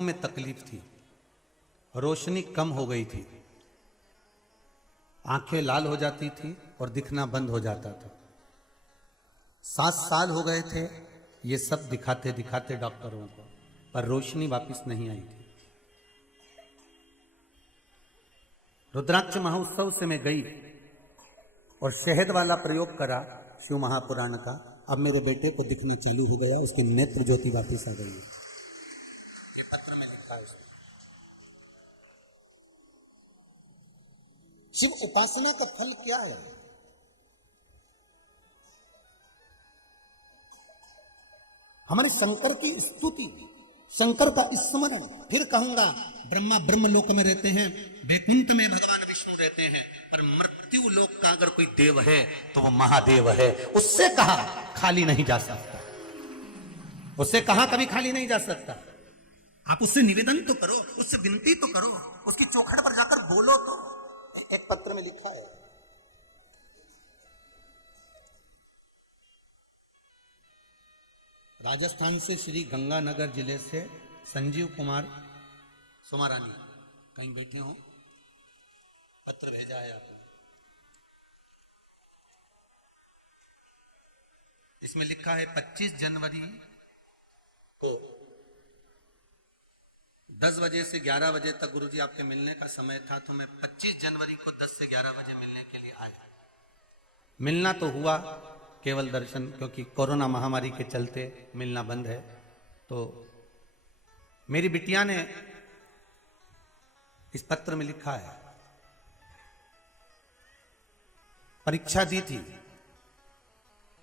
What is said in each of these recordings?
में तकलीफ थी, रोशनी कम हो गई थी, आंखें लाल हो जाती थी और दिखना बंद हो जाता था। 7 साल हो गए थे ये सब दिखाते दिखाते डॉक्टरों को, पर रोशनी वापस नहीं आई थी। रुद्राक्ष महोत्सव से मैं गई और शहद वाला प्रयोग करा शिव महापुराण का। अब मेरे बेटे को दिखना चालू हो गया, उसकी नेत्र ज्योति वापस आ गई। ये पत्र में लिखा है उसमें। शिव उपासना का फल क्या है? हमारे शंकर की स्तुति, शंकर का स्मरण। फिर कहूंगा, ब्रह्मा ब्रह्म लोक में रहते हैं, वैकुंठ में भगवान विष्णु रहते हैं, पर मृत्यु लोक का अगर कोई देव है तो वो महादेव है। उससे कहा खाली नहीं जा सकता, उससे कहा कभी खाली नहीं जा सकता। आप उससे निवेदन तो करो, उससे विनती तो करो, उसकी चौखट पर जाकर बोलो तो। एक पत्र में लिखा है, राजस्थान से श्री गंगानगर जिले से संजीव कुमार सोमारानी कहीं बैठे हो, पत्र भेजा है आपको। इसमें लिखा है 25 जनवरी को 10 बजे से 11 बजे तक गुरुजी आपके मिलने का समय था, तो मैं 25 जनवरी को 10 से 11 बजे मिलने के लिए आया। मिलना तो हुआ, केवल दर्शन, क्योंकि कोरोना महामारी के चलते मिलना बंद है। तो मेरी बिटिया ने इस पत्र में लिखा है, परीक्षा दी थी,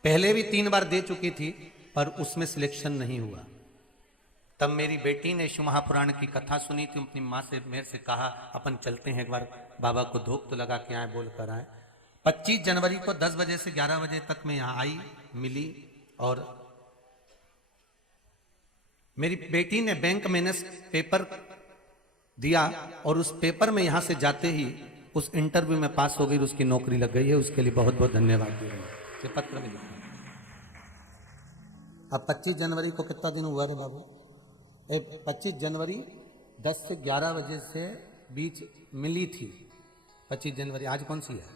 पहले भी 3 बार दे चुकी थी, पर उसमें सिलेक्शन नहीं हुआ। तब मेरी बेटी ने शिव महापुराण की कथा सुनी थी, अपनी माँ से मेरे से कहा अपन चलते हैं एक बार, बाबा को धूप तो लगा के आए, बोल कर आए। 25 जनवरी को 10 बजे से 11 बजे तक मैं यहाँ आई, मिली, और मेरी बेटी ने बैंक मैनेज पेपर दिया और उस पेपर में यहाँ से जाते ही उस इंटरव्यू में पास हो गई, उसकी नौकरी लग गई है। उसके लिए बहुत बहुत धन्यवाद। ये पत्र में लिखा। अब 25 जनवरी को कितना दिन हुआ रे बाबू? 25 जनवरी 10 से 11 बजे से बीच मिली थी। 25 जनवरी आज कौन सी है?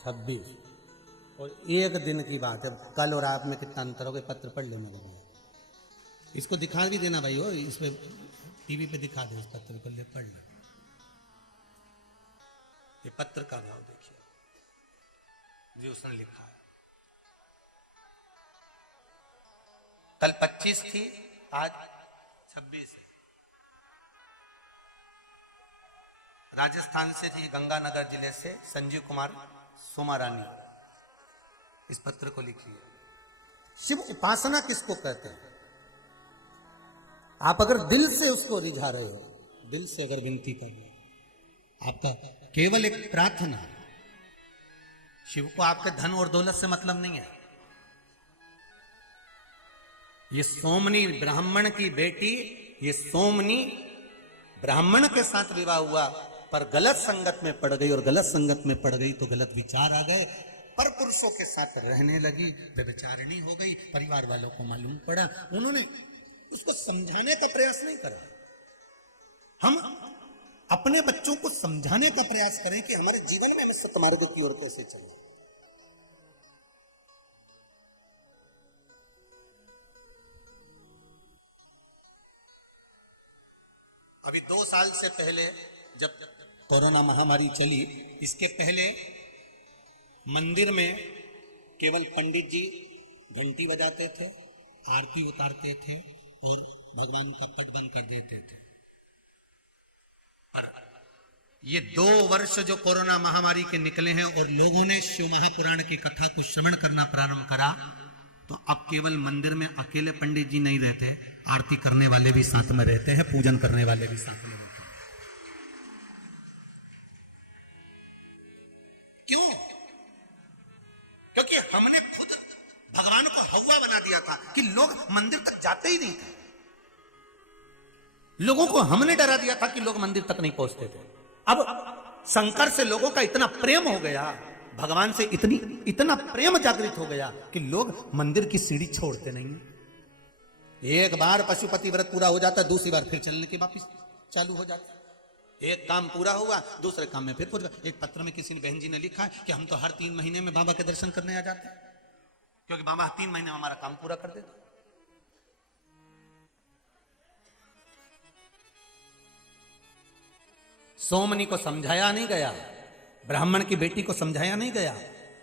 26, और एक दिन की बात है। कल और आज में कितना अंतर हो गया? पत्र पढ़ लो मेरे। इसको दिखा भी देना भाई, हो इस पे टीवी पे दिखा दे, इस पत्र को ले पढ़ लो। ये पत्र का भाव देखिए जो उसने लिखा है। कल 25 थी, आज 26 है। राजस्थान से जी गंगानगर जिले से संजीव कुमार सोमारानी इस पत्र को लिखी है। शिव उपासना किसको कहते हैं? आप अगर दिल से उसको रिझा रहे हो, दिल से अगर विनती कर रहे हो, आपका केवल एक प्रार्थना। शिव को आपके धन और दौलत से मतलब नहीं है। ये सोमनी ब्राह्मण की बेटी, ये सोमनी ब्राह्मण के साथ विवाह हुआ, पर गलत संगत में पड़ गई, और गलत संगत में पड़ गई तो गलत विचार आ गए, पर पुरुषों के साथ रहने लगी, व्यभिचारिणी हो गई। परिवार वालों को मालूम पड़ा, उन्होंने उसको समझाने का प्रयास नहीं करा। हम अपने बच्चों को समझाने का प्रयास करें कि हमारे जीवन में हमें सतमार्ग की ओर कैसे चले। अभी 2 साल से पहले जब कोरोना महामारी चली, इसके पहले मंदिर में केवल पंडित जी घंटी बजाते थे, आरती उतारते थे और भगवान का पट बंद कर देते थे। और ये 2 वर्ष जो कोरोना महामारी के निकले हैं और लोगों ने शिव महापुराण की कथा को श्रवण करना प्रारंभ करा, तो अब केवल मंदिर में अकेले पंडित जी नहीं रहते, आरती करने वाले भी साथ में रहते हैं, पूजन करने वाले भी साथ में रहते हैं। क्यों? क्योंकि हमने खुद भगवान को हवा बना दिया था कि लोग मंदिर तक जाते ही नहीं थे। लोगों को हमने डरा दिया था कि लोग मंदिर तक नहीं पहुंचते थे। अब शंकर से लोगों का इतना प्रेम हो गया, भगवान से इतना प्रेम जागृत हो गया कि लोग मंदिर की सीढ़ी छोड़ते नहीं। एक बार पशुपति व्रत पूरा हो जाता है, दूसरी बार फिर चलने के वापिस चालू हो जाता है। एक काम पूरा हुआ, दूसरे काम में फिर पहुंच गया। एक पत्र में किसी ने बहन जी ने लिखा है कि हम तो हर 3 महीने में बाबा के दर्शन करने आ जाते हैं, क्योंकि बाबा 3 महीने में हमारा काम पूरा कर देते। सोमनी को समझाया नहीं गया, ब्राह्मण की बेटी को समझाया नहीं गया,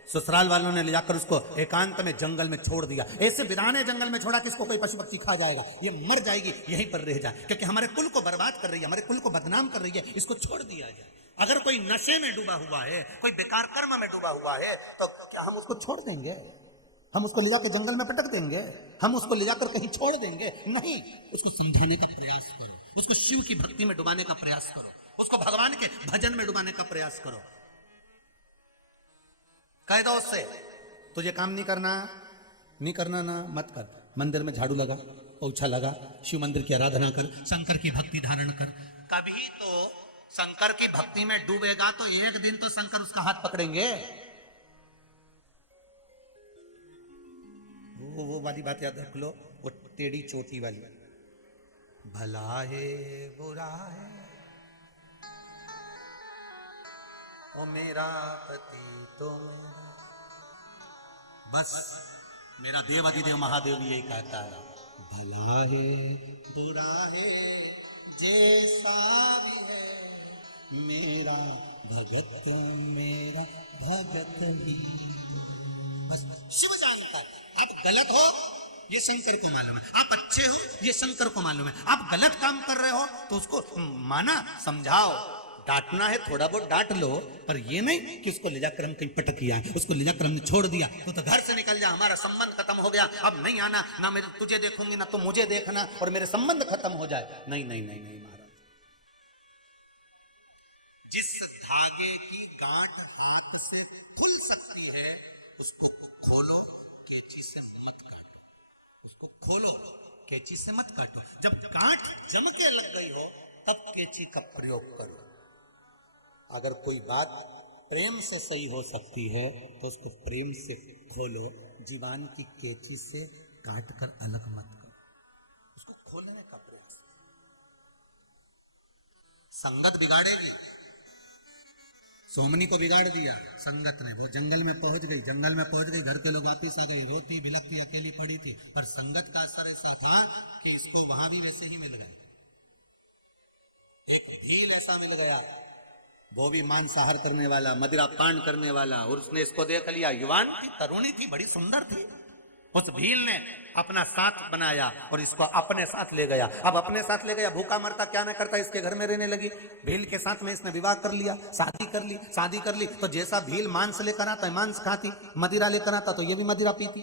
ससुराल वालों ने ले जाकर उसको एकांत में जंगल में छोड़ दिया। ऐसे बिराने जंगल में छोड़ा कि इसको कोई पशु पक्षी खा जाएगा, ये मर जाएगी, यहीं पर रह जाए, क्योंकि हमारे कुल को बर्बाद कर रही है, हमारे कुल को बदनाम कर रही है, इसको छोड़ दिया जाए। अगर कोई नशे में डूबा हुआ है, कोई बेकार कर्म में डूबा हुआ है, तो क्या हम उसको छोड़ देंगे? हम उसको ले जाकर जंगल में पटक देंगे? हम उसको ले जाकर कहीं छोड़ देंगे? नहीं, उसको समझाने का प्रयास करो, उसको शिव की भक्ति में डुबाने का प्रयास करो, उसको भगवान के भजन में डुबाने का प्रयास करो। कह दो उससे, तुझे काम नहीं करना ना, मत कर। मंदिर में झाड़ू लगा, पोछा लगा, शिव मंदिर की आराधना कर, शंकर की भक्ति धारण कर। कभी तो शंकर की भक्ति में डूबेगा तो एक दिन तो शंकर उसका हाथ पकड़ेंगे। वो वाली बात याद रख लो, वो टेढ़ी चोटी वाली, भला है बुरा है ओ मेरा पति तो मेरा, बस मेरा देवाधिदेव महादेव यही कहता है, भला है बुरा है जैसा भी है मेरा भगत ही, बस शिव जानता है। आप गलत हो ये शंकर को मालूम है, आप अच्छे हो ये शंकर को मालूम है। आप गलत काम कर रहे हो तो उसको माना, समझाओ, डांटना है थोड़ा बहुत डांट लो, पर ये नहीं कि उसको ले जाकर हम कहीं पटक किया, उसको ले जाकर हमने छोड़ दिया तो घर से निकल जा, हमारा संबंध खत्म हो गया, अब नहीं आना, ना मेरे तुझे देखूंगी ना तो मुझे देखना, और मेरे संबंध खत्म हो जाए। नहीं नहीं नहीं नहीं महाराज, जिस धागे की गांठ हाथ से खुल सकती है उसको खोलो, कैंची से मत काटो, उसको खोलो, कैंची से मत काटो। जब गांठ जम के लग गई हो तब कैंची का प्रयोग करो। अगर कोई बात प्रेम से सही हो सकती है तो उसको प्रेम से खोलो, जीवान की कैंची से काट कर अलग मत करो, उसको खोलने का प्रयास। संगत बिगाड़ेगी, सोमनी को बिगाड़ दिया संगत ने, वो जंगल में पहुंच गई, घर के लोग वापिस आ गए, रोती बिलखती अकेली पड़ी थी, पर संगत का असर ऐसा हुआ कि इसको वहां भी वैसे ही मिल गए, एक भील ऐसा मिल गया, वो भी मांसाहार करने वाला, मदिरा पान करने वाला, और उसने इसको देख लिया, युवान थी, तरुणी थी, बड़ी सुंदर थी। उस भील ने अपना साथ बनाया और इसको अपने साथ ले गया। अब अपने साथ ले गया, भूखा मरता क्या ना करता, इसके घर में रहने लगी। भील के साथ में इसने विवाह कर लिया, शादी कर ली। तो जैसा भील मांस लेकर आता है मांस खाती, मदिरा लेकर आता तो ये भी मदिरा पीती।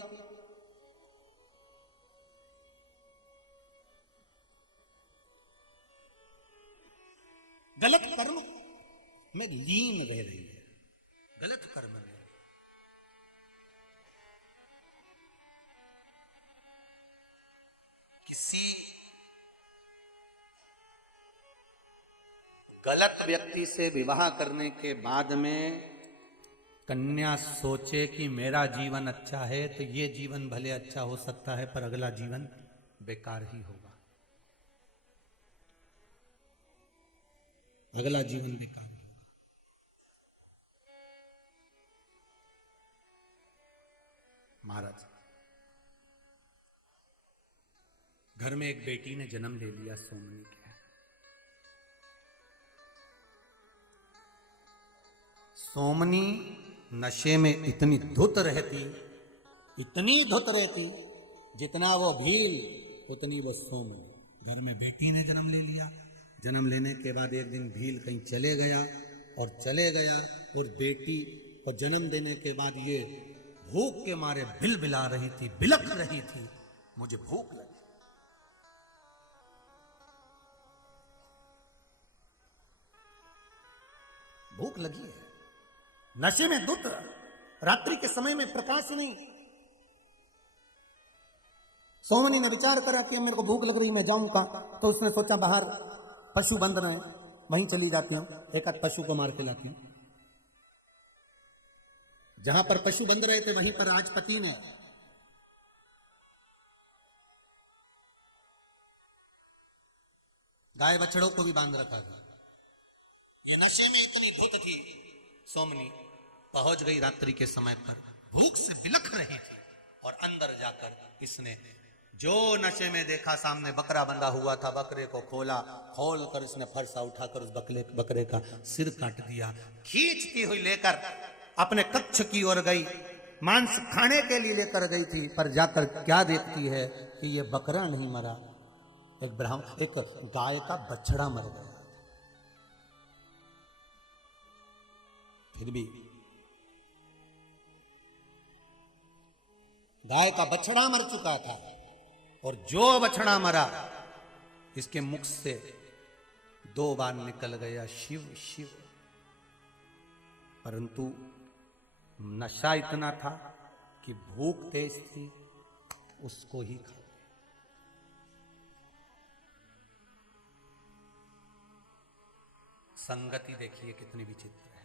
गलत कर्म में लीन रह रही है, गलत कर्म में। किसी गलत व्यक्ति से विवाह करने के बाद में कन्या सोचे कि मेरा जीवन अच्छा है तो ये जीवन भले अच्छा हो सकता है, पर अगला जीवन बेकार ही होगा, अगला जीवन बेकार होगा। महाराज, घर में एक बेटी ने जन्म ले लिया, सोमनी के। सोमनी नशे में इतनी धुत रहती, जितना वो भील उतनी वो सोमनी। घर में बेटी ने जन्म ले लिया, जन्म लेने के बाद एक दिन भील कहीं चले गया, और बेटी को जन्म देने के बाद ये भूख के मारे बिलबिला रही थी, बिलख रही थी, मुझे भूख लगी। भूख लगी है, नशे में धुत, रात्रि के समय में प्रकाश नहीं। सोमनी ने विचार करा कि मेरे को भूख लग रही, मैं जाऊं कहां? तो उसने सोचा बाहर पशु बंध रहे हैं, वहीं चली जाती हूं, एक आध पशु को मार के लाती हूं। जहां पर पशु बंध रहे थे वहीं पर आज पति ने गाय बछड़ों को भी बांध रखा था। ये नशे में इतनी धुत थी सोमनी, पहुंच गई रात्रि के समय पर, भूख से बिलख रही थी और अंदर जाकर इसने जो नशे में देखा, सामने बकरा बंधा हुआ था, बकरे को खोला, खोल कर इसने फरसा उठाकर उस बकरे का सिर काट दिया। खींचती हुई लेकर अपने कक्ष की ओर गई, मांस खाने के लिए लेकर गई थी, पर जाकर क्या देखती है कि ये बकरा नहीं मरा, एक गाय का बछड़ा मर गया। फिर भी गाय का बछड़ा मर चुका था और जो बछड़ा मरा इसके मुख से 2 बार निकल गया शिव शिव, परंतु नशा इतना था कि भूख तेज थी, उसको ही खा। संगति देखिए कितनी विचित्र है।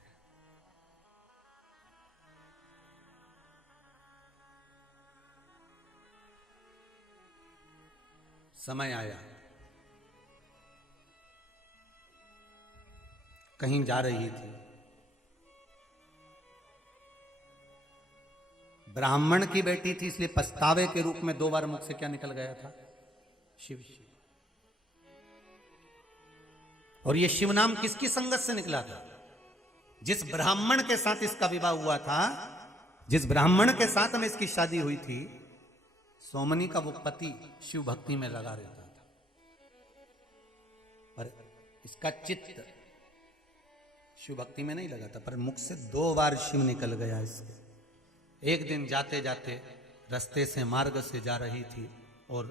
समय आया, कहीं जा रही थी, ब्राह्मण की बेटी थी, इसलिए पछतावे के रूप में 2 बार मुख से क्या निकल गया था, शिव शिव। और ये शिव नाम किसकी संगत से निकला था? जिस ब्राह्मण के साथ इसका विवाह हुआ था, जिस ब्राह्मण के साथ में इसकी शादी हुई थी, सोमनी का वो पति शिव भक्ति में लगा रहता था, पर इसका चित्त शिव भक्ति में नहीं लगा था, पर मुख से 2 बार शिव निकल गया इसके। एक दिन जाते जाते रास्ते से मार्ग से जा रही थी और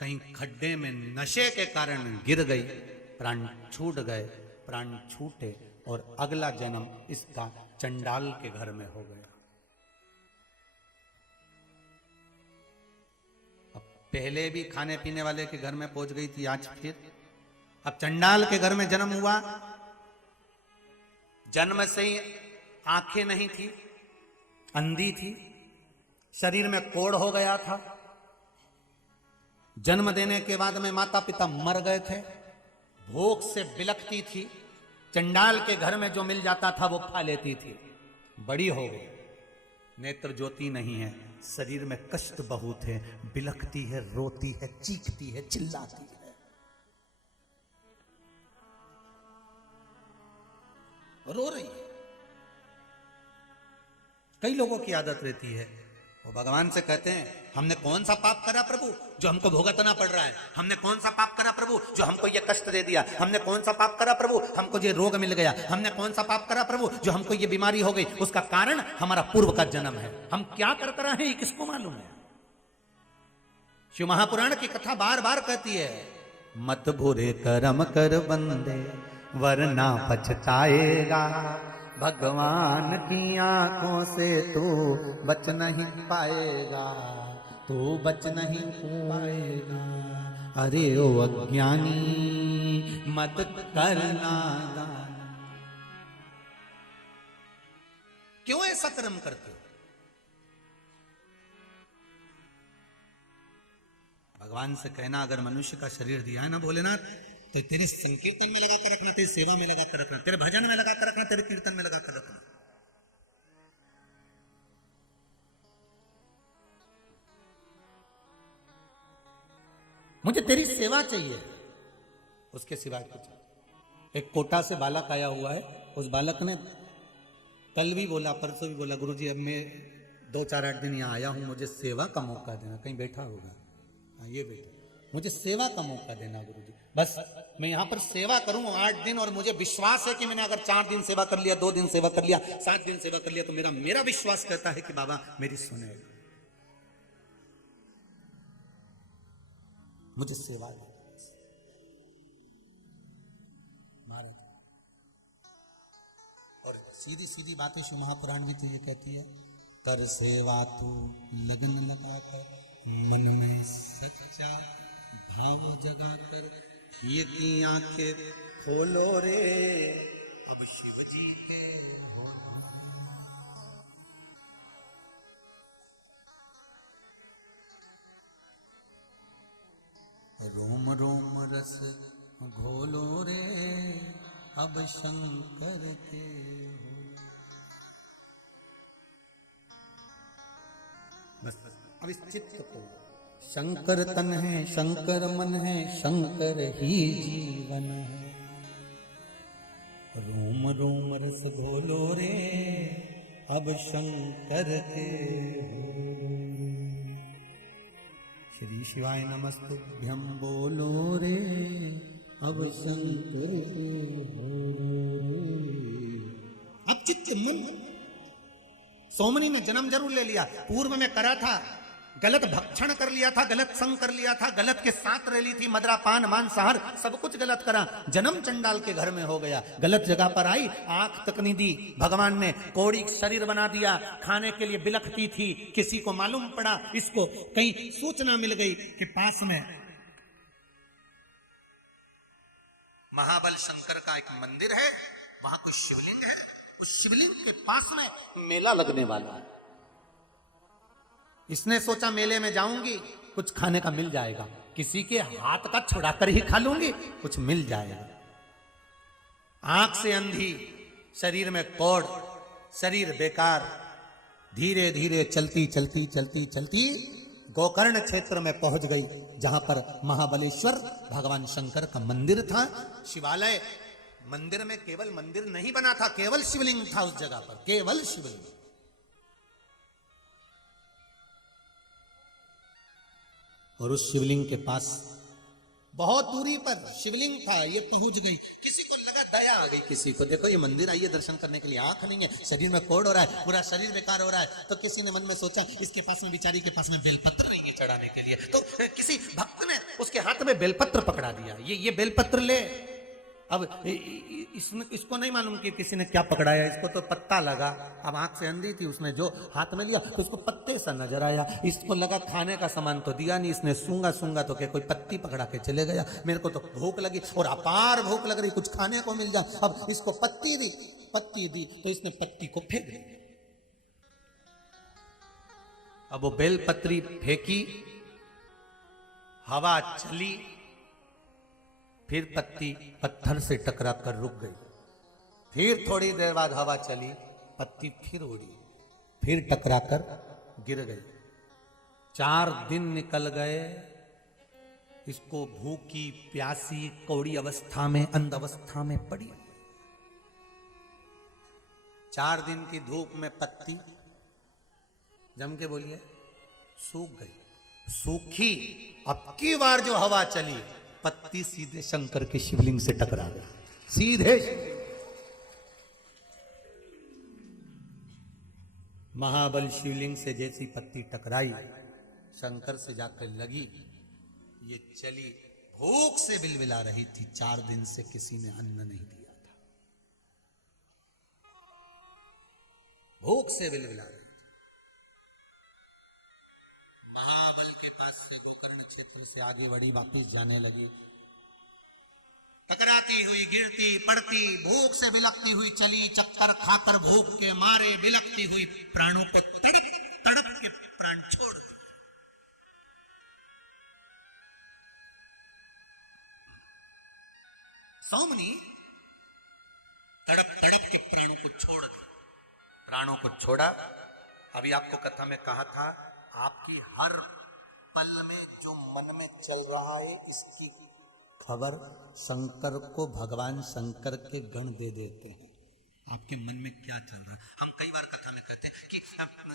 कहीं खड्डे में नशे के कारण गिर गई, प्राण छूट गए, प्राण छूटे और अगला जन्म इसका चंडाल के घर में हो गया। अब पहले भी खाने पीने वाले के घर में पहुंच गई थी, आज फिर अब चंडाल के घर में जन्म हुआ। जन्म से ही आंखें नहीं थी, अंधी थी, शरीर में कोढ़ हो गया था। जन्म देने के बाद में माता पिता मर गए थे, भूख से बिलखती थी, चंडाल के घर में जो मिल जाता था वो खा लेती थी। बड़ी हो गई, नेत्र ज्योति नहीं है, शरीर में कष्ट बहुत है, बिलखती है, रोती है, चीखती है, चिल्लाती है। रो रही है। कई लोगों की आदत रहती है, वो भगवान से कहते हैं हमने कौन सा पाप करा प्रभु जो हमको भुगतना पड़ रहा है, हमने कौन सा पाप करा प्रभु जो हमको ये कष्ट दे दिया, हमने कौन सा पाप करा प्रभु हमको ये रोग मिल गया, हमने कौन सा पाप करा प्रभु जो हमको ये बीमारी हो गई। उसका कारण हमारा पूर्व का जन्म है, हम क्या करते रहे ये किसको मालूम है। शिव महापुराण की कथा बार बार कहती है, मत बुरे कर्म कर बंदे वरना पछताएगा, भगवान की आंखों से तू बच नहीं पाएगा, तू बच नहीं पाएगा। अरे ओ अज्ञानी मत करना। क्यों ऐसा कर्म करते हो? भगवान से कहना, अगर मनुष्य का शरीर दिया है ना भोलेनाथ, तो तेरे संकीर्तन में लगा कर रखना, तेरी सेवा में लगा कर रखना, तेरे भजन में लगा कर रखना, तेरे कीर्तन में लगा कर रखना। मुझे तेरी सेवा चाहिए, उसके सिवाय कुछ। एक कोटा से बालक आया हुआ है, उस बालक ने कल भी बोला, परसों भी बोला, गुरुजी अब मैं 2-4-8 दिन यहाँ आया हूँ, मुझे सेवा का मौका देना। कहीं बैठा होगा, हाँ ये बैठा, मुझे सेवा का मौका देना गुरुजी, बस मैं यहाँ पर सेवा करूँ 8 दिन, और मुझे विश्वास है कि मैंने अगर 4 दिन सेवा कर लिया, 2 दिन सेवा कर लिया, 7 दिन सेवा कर लिया, तो मेरा विश्वास कहता है कि बाबा मेरी सुनेगा, मुझे सेवा दे। और सीधी सीधी बातें शिव महापुराण में तो ये कहती है, कर सेवा तू लगन लगा कर, मन में सच्चा भाव जगा कर, ये की आंखें खोलो रे, अब शिव जी के हो। रोम रोम रस घोलो रे अब शंकर के हो। बस अब इस चित्त को, शंकर तन है, शंकर मन है, शंकर ही जीवन है। रोम रोम रस घोलो रे अब शंकर के हो। श्री शिवाय नमस्तुभ्यं बोलो रे अब शंकर के हो। अब चित्त मन, सोमनी ने जन्म जरूर ले लिया, पूर्व में करा था, गलत भक्षण कर लिया था, गलत संग कर लिया था, गलत के साथ रह ली थी, मदरा पान मांसाहार सब कुछ गलत करा, जन्म चंडाल के घर में हो गया, गलत जगह पर आई, आंख तक नहीं दी भगवान ने, कौड़ी शरीर बना दिया, खाने के लिए बिलखती थी, किसी को मालूम पड़ा, इसको कहीं सूचना मिल गई कि पास में महाबल शंकर का एक मंदिर है, वहां कोई शिवलिंग है, उस शिवलिंग के पास में मेला लगने वाला है। इसने सोचा मेले में जाऊंगी, कुछ खाने का मिल जाएगा, किसी के हाथ का छुड़ाकर ही खा लूंगी, कुछ मिल जाएगा। आंख से अंधी, शरीर में कोढ़, शरीर बेकार, धीरे धीरे चलती चलती चलती चलती गोकर्ण क्षेत्र में पहुंच गई, जहां पर महाबलेश्वर भगवान शंकर का मंदिर था। शिवालय मंदिर में केवल मंदिर नहीं बना था, केवल शिवलिंग था उस जगह पर, केवल शिवलिंग। और उस शिवलिंग के पास बहुत दूरी पर शिवलिंग था, ये पहुंच गई, किसी को लगा दया आ गई, किसी को देखो ये मंदिर आइए दर्शन करने के लिए, आंख नहीं है, शरीर में कोढ़ हो रहा है, पूरा शरीर बेकार हो रहा है, तो किसी ने मन में सोचा इसके पास में, बिचारी के पास में बेलपत्र नहीं है चढ़ाने के लिए, तो किसी भक्त ने उसके हाथ में बेलपत्र पकड़ा दिया, ये बेलपत्र ले। अब इसको नहीं मालूम कि किसी ने क्या पकड़ाया, इसको तो पत्ता लगा, अब आंख से अंधी थी, उसने जो हाथ में लिया तो उसको पत्ते सा नजर आया, इसको लगा खाने का सामान तो दिया नहीं, इसने सूंगा तो क्या कोई पत्ती पकड़ा के चले गया, मेरे को तो भूख लगी और अपार भूख लग रही, कुछ खाने को मिल जाए, अब इसको पत्ती दी तो इसने पत्ती को फेंक दी। अब वो बेलपत्री फेंकी, हवा चली, फिर पत्ती पत्थर से टकरा कर रुक गई, फिर थोड़ी देर बाद हवा चली, पत्ती फिर उड़ी, फिर टकरा कर गिर गई। 4 दिन निकल गए, इसको भूखी प्यासी कौड़ी अवस्था में, अंध अवस्था में पड़ी। 4 दिन की धूप में पत्ती जम के बोलिए सूख गई, सूखी। अब की बार जो हवा चली, पत्ती सीधे शंकर के शिवलिंग से टकरा गई, सीधे। महाबल शिवलिंग से जैसी पत्ती टकराई, शंकर से जाकर लगी, ये चली, भूख से बिलबिला रही थी, 4 दिन से किसी ने अन्न नहीं दिया था, भूख से बिलबिला रही थी। महाबल के पास से गोकर्ण क्षेत्र से आगे बढ़ी, वापस जाने लगी, टकराती हुई, गिरती पड़ती, भूख से बिलकती हुई चली, चक्कर खाकर भूख के मारे बिलकती हुई प्राणों को तड़प तड़प के प्राण छोड़ दिए। सोमनी तड़प तड़प के प्राणों को छोड़ा। अभी आपको कथा में कहा था, आपकी हर पल में जो मन में चल रहा है, इसकी खबर शंकर को भगवान शंकर के गण दे देते हैं। आपके मन में क्या चल रहा है? हम कई बार कथा में कहते हैं कि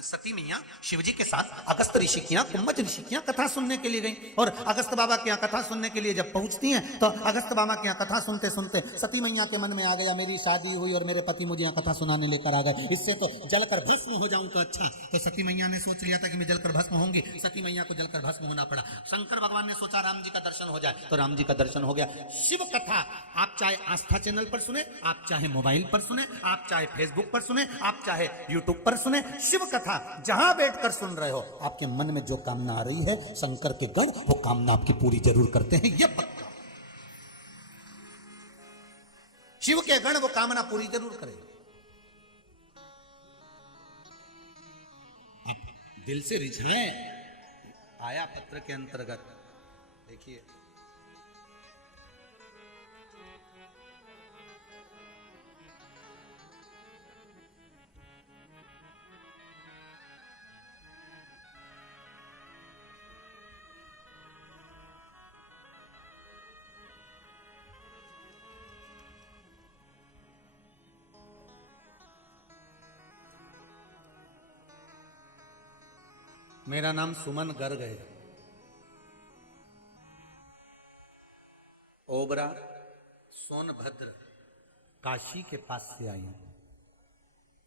सती मैया शिवजी के साथ अगस्त ऋषि की यहाँ, कुम्भज ऋषि की यहाँ कथा सुनने के लिए गई, और अगस्त बाबा के यहाँ कथा सुनने के लिए जब पहुंचती हैं, तो अगस्त बाबा के यहाँ कथा सुनते सुनते सती मैया के मन में आ गया, मेरी शादी हुई और मेरे पति मुझे यहाँ कथा सुनाने लेकर आ गए, इससे तो जलकर भस्म हो जाऊं तो अच्छा। तो सती मैया ने सोच लिया था कि मैं जलकर भस्म होंगी, सती मैया को जलकर भस्म होना पड़ा। शंकर भगवान ने सोचा राम जी का दर्शन हो जाए, तो राम जी का दर्शन हो गया। शिव कथा आप चाहे आस्था चैनल पर सुने, आप चाहे मोबाइल पर सुने, आप चाहे फेसबुक पर सुने, आप चाहे यूट्यूब पर सुने, शिव कथा जहां बैठकर सुन रहे हो, आपके मन में जो कामना आ रही है, शंकर के गण वो कामना आपकी पूरी जरूर करते हैं, ये पक्का। शिव के गण वो कामना पूरी जरूर करेंगे। आप दिल से रिझाएं। आया पत्र के अंतर्गत देखिए, मेरा नाम सुमन गर्ग है। ओबरा सोनभद्र काशी के पास से आई हूं।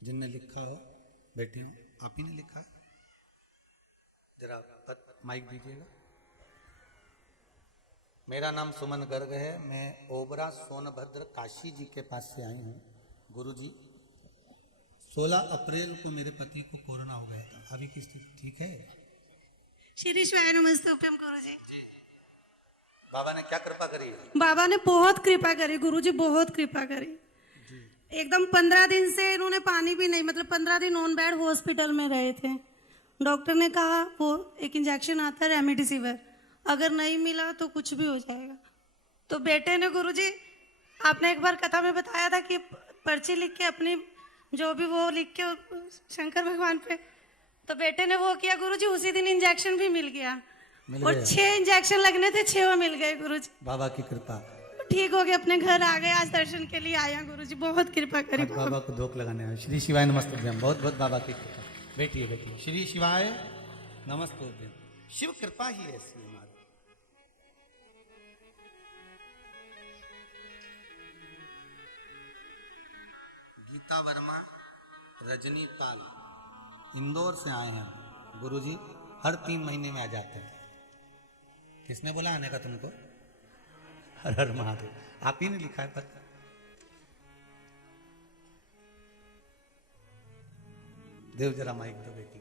जिनने लिखा हो बैठे हो, आप ही ने लिखा है? जरा माइक दीजिएगा। मेरा नाम सुमन गर्ग है, मैं ओबरा सोनभद्र काशी जी के पास से आई हूँ। गुरु जी 16 अप्रैल को मेरे पति को कोरोना हो गया था, अभी की स्थिति ठीक है? श्री शिवाय नमस्तुभ्यम गुरु जी। बाबा ने क्या कृपा करी? बाबा ने बहुत कृपा करी गुरु जी, बहुत कृपा करी। एकदम 15 दिन से इन्होंने पानी भी नहीं, मतलब 15 दिन ऑन बेड हॉस्पिटल में रहे थे। डॉक्टर ने कहा वो एक इंजेक्शन आता है रेमडेसिविर, अगर नहीं मिला तो कुछ भी हो जाएगा। तो बेटे ने गुरुजी, आपने एक बार कथा में बताया था कि पर्ची लिख के अपनी जो भी वो लिख के शंकर भगवान पे, तो बेटे ने वो किया गुरुजी, उसी दिन इंजेक्शन भी मिल गया। और 6 इंजेक्शन लगने थे, 6 मिल गए गुरुजी, बाबा की कृपा। ठीक हो गए, अपने घर आ गए। आज दर्शन के लिए आया गुरुजी, बहुत कृपा करी। बाबा को धोख लगाने आए। श्री शिवाय नमस्तुभ्यम, बहुत बहुत बाबा की कृपा। बैठिए बैठिए। श्री शिवाय नमस्तुभ्यम। शिव कृपा ही ऐसी हमारी। गीता वर्मा, रजनी पाल इंदौर से आए हैं। गुरुजी हर 3 महीने में आ जाते हैं। किसने बोला आने का तुमको? हर हर महादेव। आप ही ने लिखा है पत्र। देव जरा माइक दो बेटी।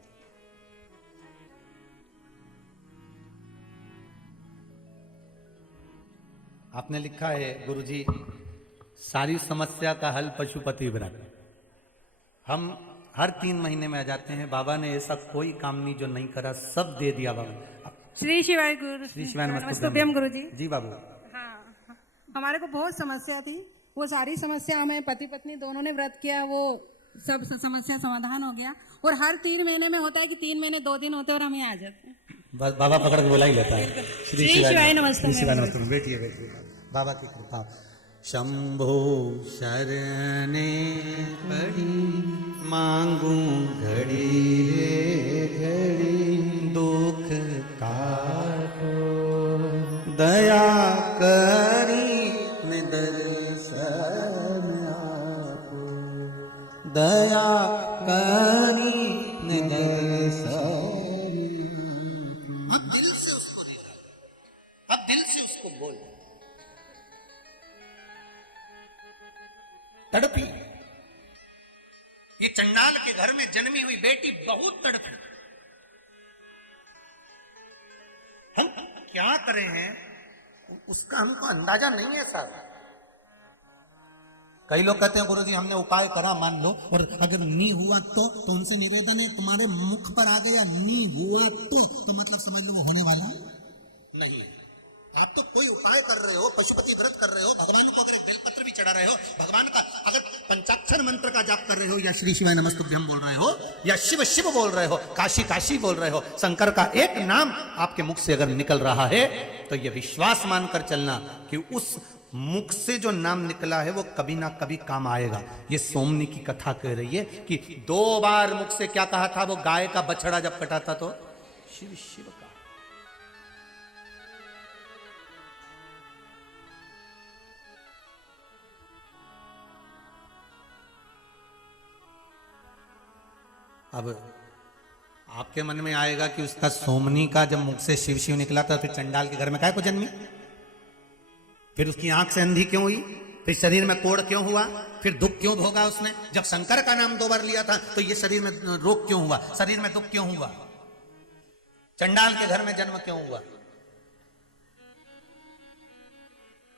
आपने लिखा है गुरुजी, सारी समस्या का हल पशुपति व्रत। हम हर 3 महीने में आ जाते हैं। बाबा ने ऐसा कोई काम नहीं जो नहीं करा, सब दे दिया बाबा। श्री शिवाय गुरु। श्री शिवाय नमस्तुभ्यम गुरु जी। जी बाबू। हाँ, हमारे को बहुत समस्या थी, वो सारी समस्या हमें पति पत्नी दोनों ने व्रत किया, वो सब समस्या समाधान हो गया। और हर 3 महीने में होता है कि 3 महीने 2 दिन होते हैं और हम यहाँ आ जाते हैं। बस बाबा पकड़ के बोला ही लेता है। श्री शिवाय नमस्तुभ्यम। श्री शिवाय नमस्तुभ्यम। बैठिए बैठिए। बाबा की कृपा। शंभो शरणे पड़ी, मांगू घड़ी रे घड़ी, दुख काटो दया करी निदर्शन आपो, दया करी निदर्शन। अब दिल से उसको देखा, अब दिल से उसको बोल। तड़पी, ये चंडाल के घर में जन्मी हुई बेटी बहुत तड़पी। हम क्या करें हैं उसका हमको अंदाजा नहीं है सर। कई लोग कहते हैं गुरुजी हमने उपाय करा मान लो, और अगर नी हुआ तो उनसे निवेदन है तुम्हारे मुख पर आ गया नी हुआ तो मतलब समझ लो वो होने वाला नहीं है। आप तो कोई उपाय कर रहे हो, पशुपति व्रत कर रहे हो, भगवान को अगर बेलपत्र भी चढ़ा रहे हो, भगवान का अगर पंचाक्षर मंत्र का जाप कर रहे हो, या श्री शिवाय नमस्तुभ्यम बोल रहे हो, या शिव शिव बोल रहे हो, काशी काशी बोल रहे हो, शंकर का एक नाम आपके मुख से अगर निकल रहा है तो यह विश्वास मानकर चलना कि उस मुख से जो नाम निकला है वो कभी ना कभी काम आएगा। ये सोमनी की कथा कह रही है कि 2 बार मुख से क्या कहा था, वो गाय का बछड़ा जब कटा था तो शिव शिव का। अब आपके मन में आएगा कि उसका सोमनी का जब मुख से शिव शिव निकला था, फिर चंडाल के घर में काय को जन्मी, फिर उसकी आंख से अंधी क्यों हुई, फिर शरीर में कोढ़ क्यों हुआ, फिर दुख क्यों भोगा उसने, जब शंकर का नाम 2 बार लिया था तो ये शरीर में रोग क्यों हुआ, शरीर में दुख क्यों हुआ, चंडाल के घर में जन्म क्यों हुआ।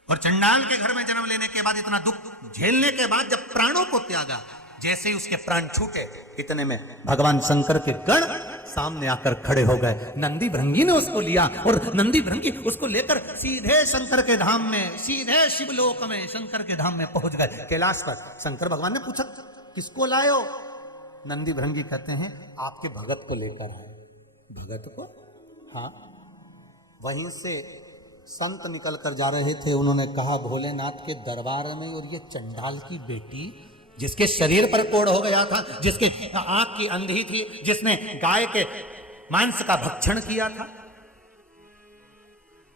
और चंडाल के घर में जन्म लेने के बाद इतना दुख झेलने के बाद जब प्राणों को त्यागा, जैसे ही उसके प्राण छूटे, इतने में भगवान शंकर के गण सामने आकर खड़े हो गए। नंदी भृंगी ने उसको लिया और नंदी भृंगी उसको लेकर सीधे शंकर के धाम में, सीधे शिवलोक में शंकर के धाम में पहुंच गए, कैलाश पर। शंकर भगवान ने पूछा किसको लायो? नंदी भृंगी कहते हैं आपके भगत को लेकर आए। भगत को? हाँ। वहीं से संत निकल कर जा रहे थे, उन्होंने कहा भोलेनाथ के दरबार में, और ये चंडाल की बेटी जिसके शरीर पर कोढ़ हो गया था, जिसके आंख की अंधी थी, जिसने गाय के मांस का भक्षण किया था,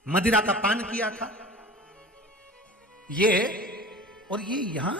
मदिरा का पान किया था, ये और ये यहां